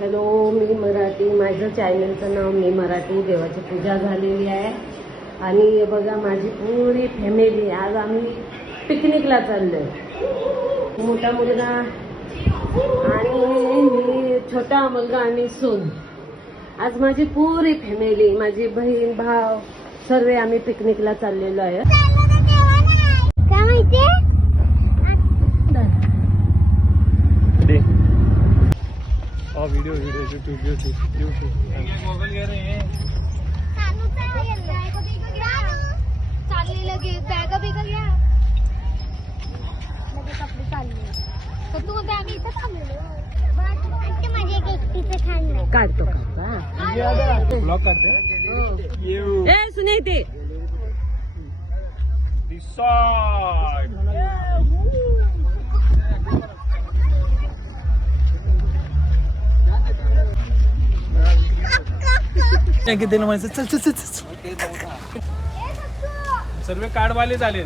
Hello, मी मराठी. माझं चॅनलचं नाव मी मराठी. देवाची पूजा झालेली आहे आणि बघा माझी पुरी फॅमिली आज आम्ही पिकनिकला चाललोय. मोठा मुलगा आणि मी, छोटा मुलगा आणि सून. आज माझी पुरी फॅमिली, माझी बहीण भाव सर्व आम्ही पिकनिकला चाललेलो आहे. काय माहितीये वीडियो यूट्यूब मोबाइल घे रहे हैं. चाललेलं घे, बॅग बिग घ्या. लगेच आपले चालले तर तू म्हणते आम्ही इथं थांबलेलो. माझ्या एक एकटीचं छान नाही काढतो का ब्लॉग करते. ए सुने ते किती म्हणायचं चल चल चल चल. सर्व कार्डवाले झाले.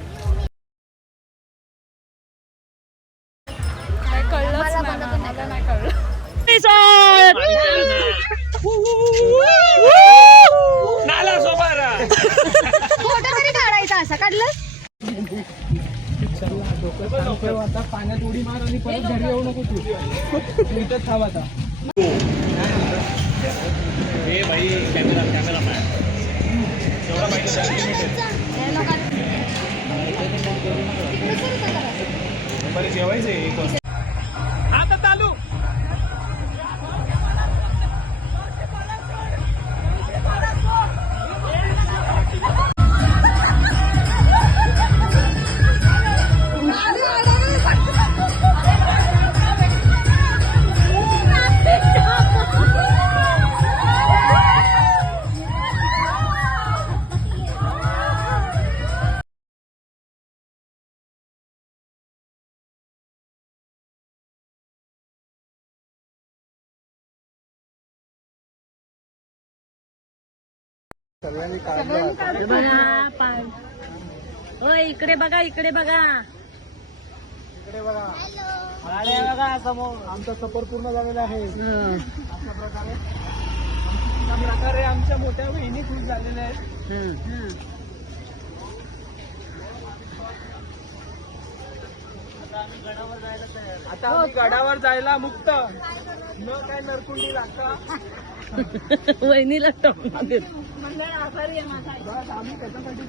फोटो तरी काढायचा असा काढलं. आता पाण्यात उडी मार आणि परत घरी येऊ नको तू इथंच थांब आता. भाई कॅमेरा बरं जेवायचंय आता चालू. इकडे बघा, इकडे बघा, इकडे बघा. बघा समोर आमचा सफर पूर्ण झालेला आहे. अशा प्रकारे आमच्या मोठ्या बहिणी खुश झालेल्या आहेत. आता आम्ही गडावर जायला मुक्त. न काय नरकुंडी लागता. वहिनीला टोक आम्ही त्याच्यासाठी